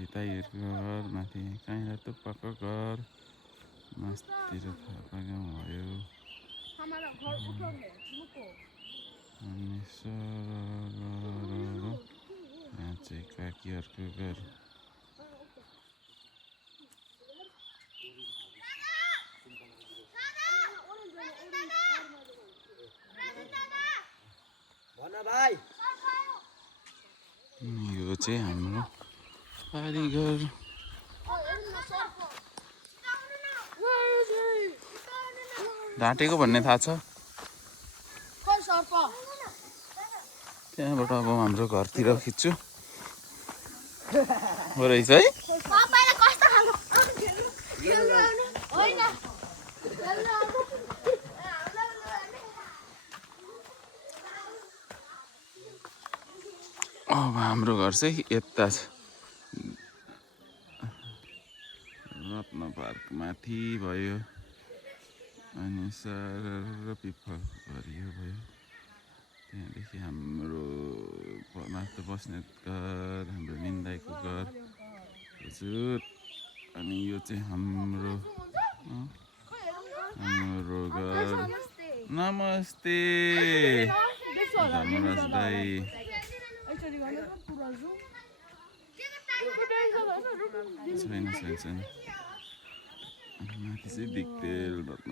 माथि ताईहरूको घर, माथि काइँला टुप्पाको घर, मासतिर थापा गाउँ भयो। अनि यहाँ चाहिँ काकीहरूको घर। यो चाहिँ हाम्रो पारी घर। ढाँटेको भन्ने थाहा छ? त्यहाँबाट अब हाम्रो घरतिर खिच्छु हो रहेछ है। अब हाम्रो घर चाहिँ यता छ, रत्न पार्क माथि भयो। अनि सार पिपल हरियो भयो। त्यहाँदेखि हाम्रो माथि बस्ने घर, हाम्रो निन्दाईको घर हजुर। अनि यो चाहिँ हाम्रो घर। नमस्ते धर्मराज दाई। छैन। माथि चाहिँ दिक्तेल रत्न